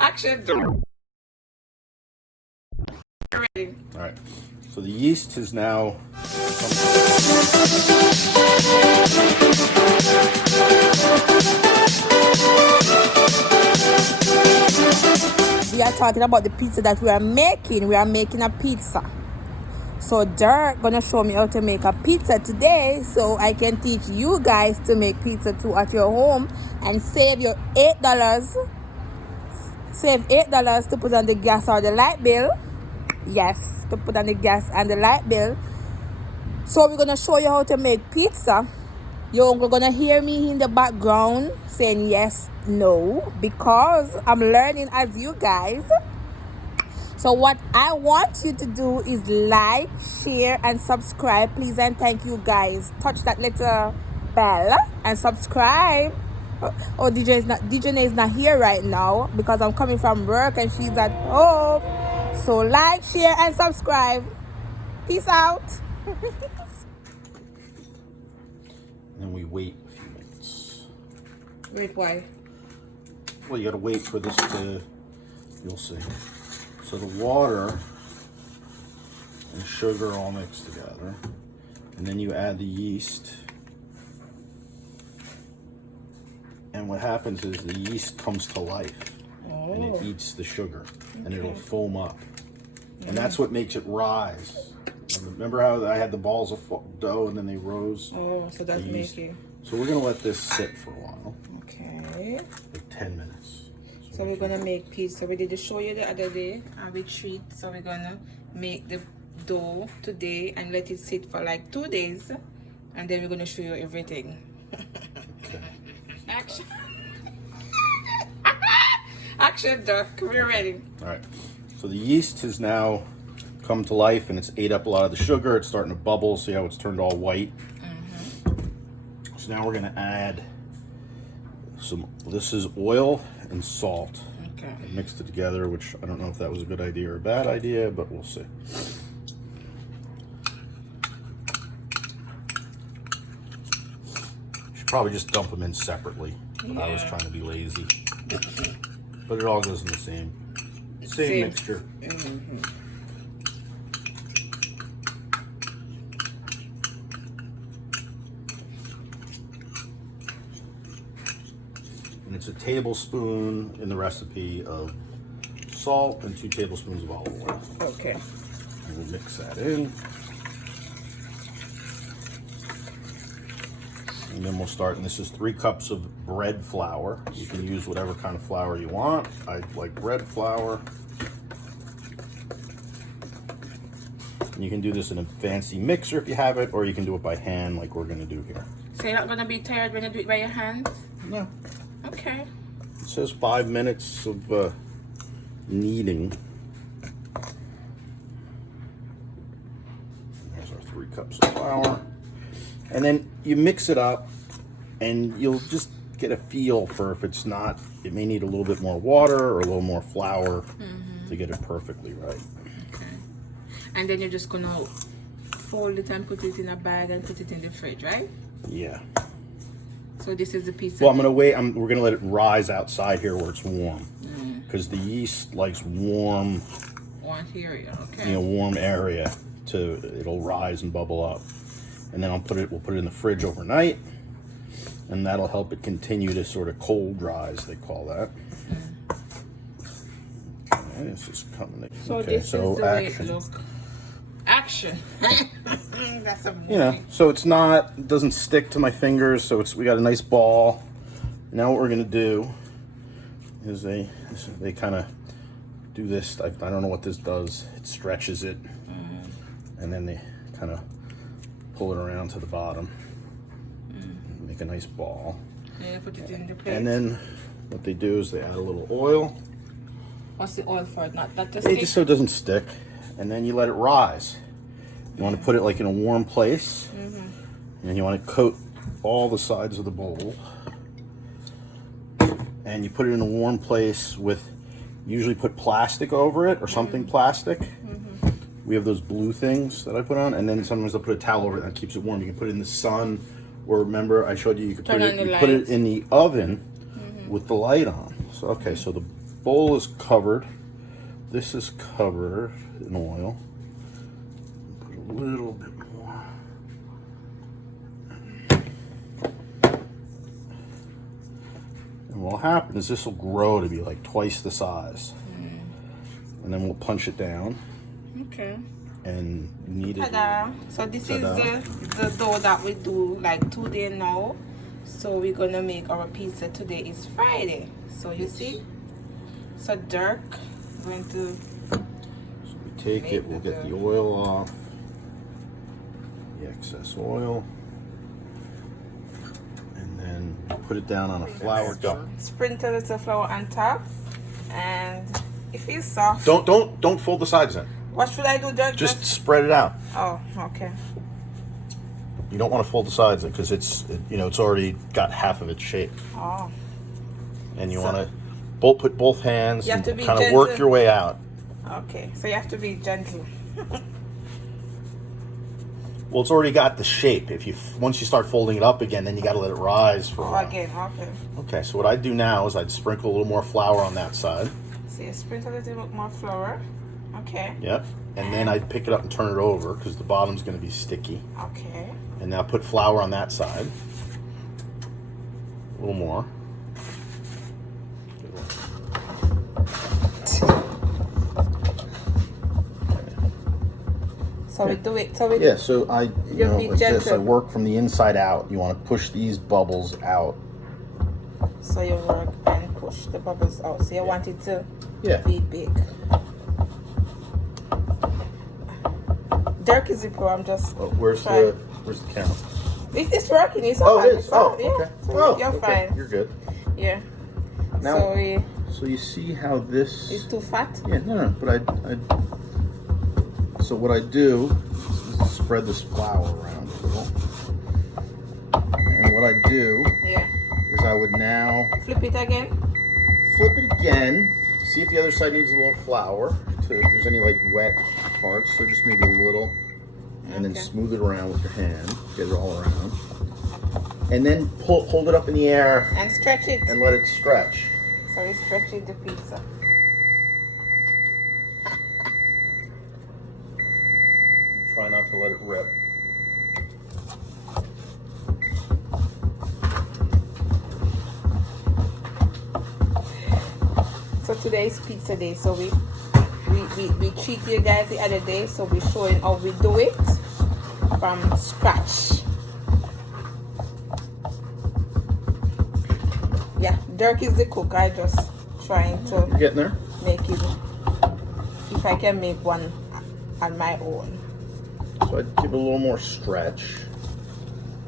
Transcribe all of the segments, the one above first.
Action. Ready. All right. So the yeast is now. We are talking about the pizza that we are making. We are making a pizza. So Dirk gonna show me how to make a pizza today, so I can teach you guys to make pizza too at your home and save your $8. Save $8 to put on the gas or the light bill. Yes, to put on the gas and the light bill. So we're gonna show you how to make pizza. You're gonna hear me in the background saying yes, no, because I'm learning as you guys. So what I want you to do is like, share, and subscribe, please, and thank you guys. Touch that little bell and subscribe. Oh, DJ is not here right now because I'm coming from work and she's at home. So like, share, and subscribe. Peace out. And we wait a few minutes. Wait, why? Well, you gotta wait for this to. You'll see. So the water and sugar all mixed together, and then you add the yeast. And what happens is the yeast comes to life, and it eats the sugar, and it'll foam up, and that's what makes it rise. Remember how I had the balls of dough and then they rose? Oh, so that's making. So we're gonna let this sit for a while. Okay. Like 10 minutes. So we're gonna make pizza. We did show you the other day and we treat. So we're gonna make the dough today and let it sit for like 2 days, and then we're gonna show you everything. Okay. Action. Action, Dirk. We're ready. All right. So the yeast has now come to life and it's ate up a lot of the sugar. It's starting to bubble. See how it's turned all white? So now we're gonna add some. This is oil and salt. Okay. I mixed it together, which I don't know if that was a good idea or a bad idea, but we'll see. Should probably just dump them in separately. Yeah. I was trying to be lazy, but it all goes in the same mixture. And it's a tablespoon in the recipe of salt and 2 tablespoons of olive oil. Okay. And we'll mix that in. And then we'll start, and this is 3 cups of bread flour. You can use whatever kind of flour you want. I like bread flour. And you can do this in a fancy mixer if you have it, or you can do it by hand like we're gonna do here. So you're not gonna be tired when you do it by your hands? No. Okay. It says 5 minutes of kneading. There's our 3 cups of flour. And then you mix it up and you'll just get a feel for if it's not, it may need a little bit more water or a little more flour to get it perfectly right. Okay. And then you're just gonna fold it and put it in a bag and put it in the fridge, right? Yeah. So this is the pizza. Well, I'm gonna wait. We're gonna let it rise outside here where it's warm, because the yeast likes warm. Warm area, okay. You know, warm area. It'll rise and bubble up, and then we'll put it in the fridge overnight, and that'll help it continue to sort of cold rise. They call that. Okay, this is coming. So okay, this so is the way action. it look. Action. That's a movie. You know, so it doesn't stick to my fingers, so we got a nice ball. Now what we're gonna do is they kind of do this. I don't know what this does. It stretches it, and then they kind of pull it around to the bottom, make a nice ball. Yeah, put it in the plate. And then what they do is they add a little oil. What's the oil for? Not that just Just so it doesn't stick, and then you let it rise. You want to put it like in a warm place, and you want to coat all the sides of the bowl, and you put it in a warm place with, usually put plastic over it or something plastic. We have those blue things that I put on, and then sometimes I'll put a towel over it that keeps it warm. You can put it in the sun, or remember I showed you, you could put it in the oven with the light on. So okay, so bowl is covered. This is covered in oil. Put a little bit more. And what'll happen is this will grow to be like twice the size. And then we'll punch it down. Okay. And knead it. Ta-da. So this is the dough that we do like today now. So we're gonna make our pizza. Today is Friday. So you see? So Dirk going to we take it, we'll get the oil off. The excess oil. And then put it down on a flour dough. Sprinkle a little flour on top. And it feels soft. Don't fold the sides in. What should I do, Dirk? Just spread it out. Oh, okay. You don't want to fold the sides in because it's already got half of its shape. Oh. And you want to put both hands and kind of work your way out. Okay, so you have to be gentle. Well, it's already got the shape. Once you start folding it up again, then you got to let it rise for a while. Again, okay. Okay, so what I'd do now is I'd sprinkle a little more flour on that side. So you sprinkle a little bit more flour. Okay. Yep. And then I'd pick it up and turn it over because the bottom's going to be sticky. Okay. And now put flour on that side. A little more. So we do it. Yeah, so I like this. I gentle. work from the inside out. You want to push these bubbles out. So you work and push the bubbles out. So you want it to be big. Dirk is the pro. I'm just. Where's the camera? It's working. It's Oh, fine. it is. Oh, Yeah. okay. So you're fine. You're good. Yeah. Now, so so you see how this? it's too fat. Yeah, no. But so what I do is spread this flour around a little, and what I do is I would now Flip it again. flip it again. See if the other side needs a little flour. If there's any like wet parts, so just maybe a little, and then smooth it around with your hand. Get it all around, and then hold it up in the air And stretch it. and let it stretch. So we stretch it the pizza. Try not to let it rip. So today is pizza day. So we treat you guys the other day. So we're showing how we do it from scratch. Yeah, Dirk is the cook. I just trying to You're getting there. make it. If I can make one on my own. So I'd give it a little more stretch.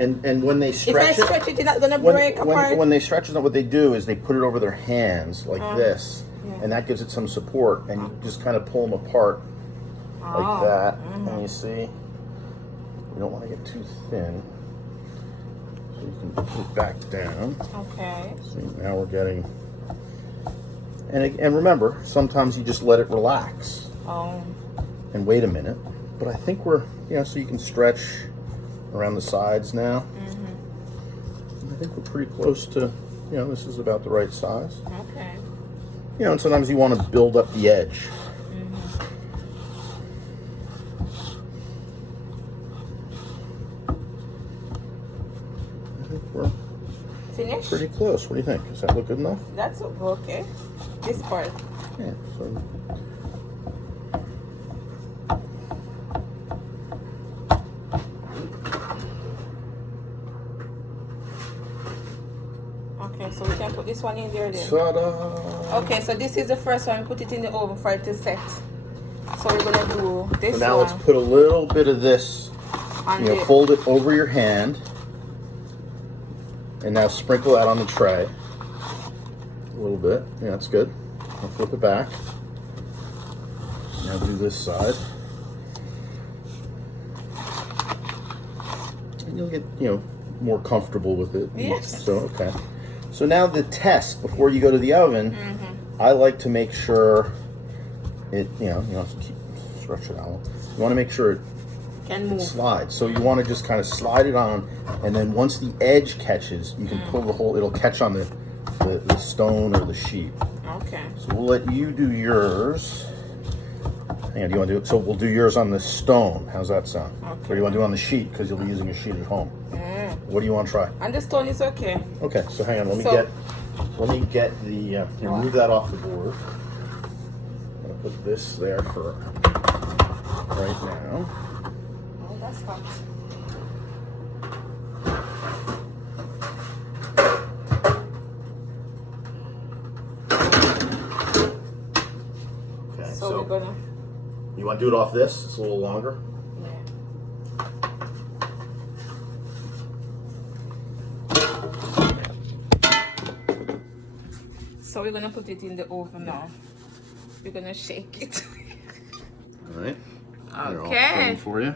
And when they stretch If I stretch it, it's not gonna break apart. when they stretch it, what they do is they put it over their hands like this, yeah. and that gives it some support. And you just kind of pull them apart like that. And you see, you don't want to get too thin, so you can put it back down. Okay. See, now we're getting. And remember, sometimes you just let it relax and wait a minute. But I think we're, so you can stretch around the sides now. I think we're pretty close to, this is about the right size. Okay. And sometimes you want to build up the edge. I think we're Finish? pretty close. What do you think? Does that look good enough? That's okay. This part. Yeah. So. Okay, so we can put this one in there then. Ta-da! Okay, so this is the first one. Put it in the oven for it to set. So we're gonna do this So now one. let's put a little bit of this, On fold it over your hand, and now sprinkle that on the tray. A little bit. Yeah, that's good. I'll flip it back. Now do this side. And you'll get, more comfortable with it. Yes. So, okay. So now the test before you go to the oven, I like to make sure it, you have to keep stretch it out. You want to make sure it can move. Slides. So you want to just kind of slide it on, and then once the edge catches, you can pull the whole. It'll catch on the the stone or the sheet. Okay. So we'll let you do yours. Hang on, do you want to do it? So we'll do yours on the stone. How's that sound? Okay. Or do you want to do it on the sheet because you'll be using a sheet at home? What do you want to try? And the stone is okay. Okay, so hang on. Let me get the remove that off the board. I'm gonna put this there for right now. Oh, that's hot. Okay, So we're gonna. you want to do it off this? It's a little longer. So we're gonna put it in the oven now. We're gonna shake it. All right. They're all Okay. ready for you.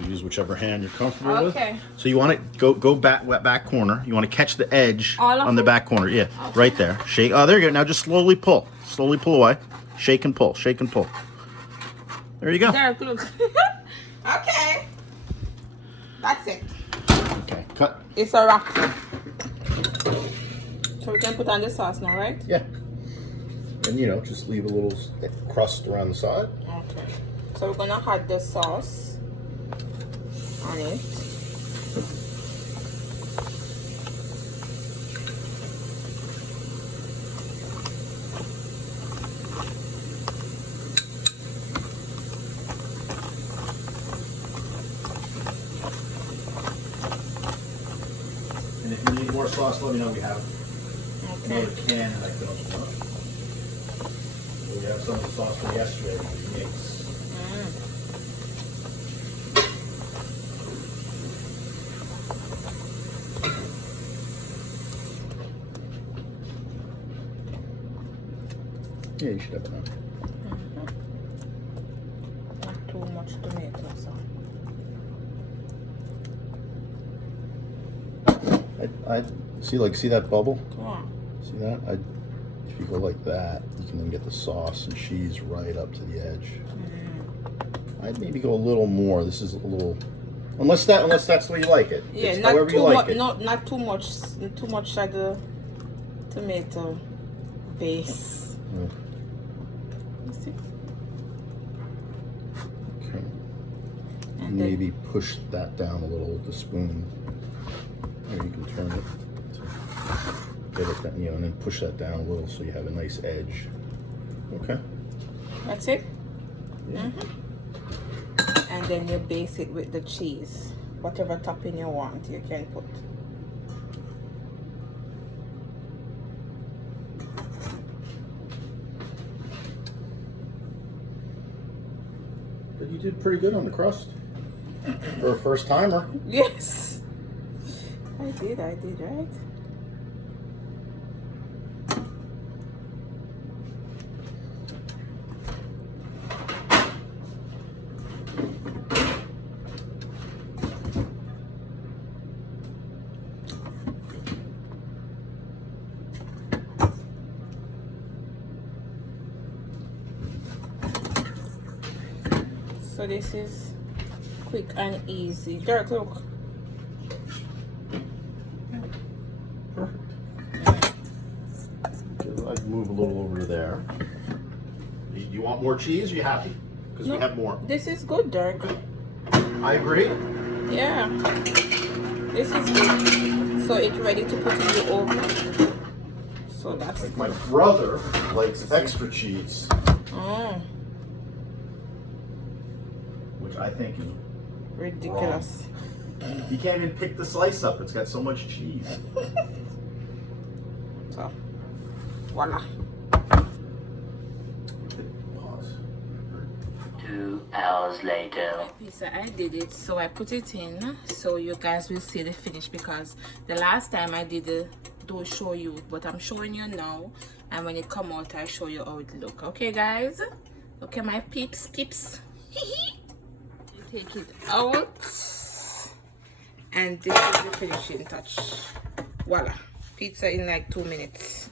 You use whichever hand you're comfortable with. Okay. So you want to go back corner. You want to catch the edge All of on the them? back corner. Yeah, right there. Shake. Oh, there you go. Now just slowly pull. Slowly pull away. Shake and pull. Shake and pull. There you go. Dirk, look. Okay. That's it. Okay. Cut. It's a wrap. So we can put on the sauce now, right? Yeah. And you know, just leave a little crust around the side. Okay. So we're gonna add the sauce on it. And if you need more sauce, let me know. We have Okay. another can that I could open up. We have some of the sauce from yesterday that we mix. Yeah, you should have enough. Not too much tomato, so. I see that bubble? Come on. See that? If you go like that, you can then get the sauce and cheese right up to the edge. I'd maybe go a little more. This is a little, unless that's the way you like it. Yeah, It's not however too you like much. it. Not too much. Too much of the tomato base. Mm. You see? Okay. And Maybe push that down a little with the spoon. Or you can turn it to get it down, and then push that down a little so you have a nice edge. Okay. That's it. Yeah. And then you base it with the cheese. Whatever topping you want, you can put. But you did pretty good on the crust for a first timer. Yes. I did, right? So this is quick and easy. Dirk, look. I'd move a little over to there. You want more cheese? Are you happy? Because we have more. This is good, Dirk. I agree. Yeah. This is good. So it's ready to put in the oven. So that's Like my brother likes extra cheese, oh, which I think is ridiculous. you can't even pick the slice up. It's got so much cheese. So voila. Pause. 2 hours later. Pizza, I did it, so I put it in so you guys will see the finish, because the last time I did the don't show you, but I'm showing you now, and when it come out I show you how it look. Okay guys, look at my peeps. You take it out and this is the finishing touch. Voila, pizza in like 2 minutes.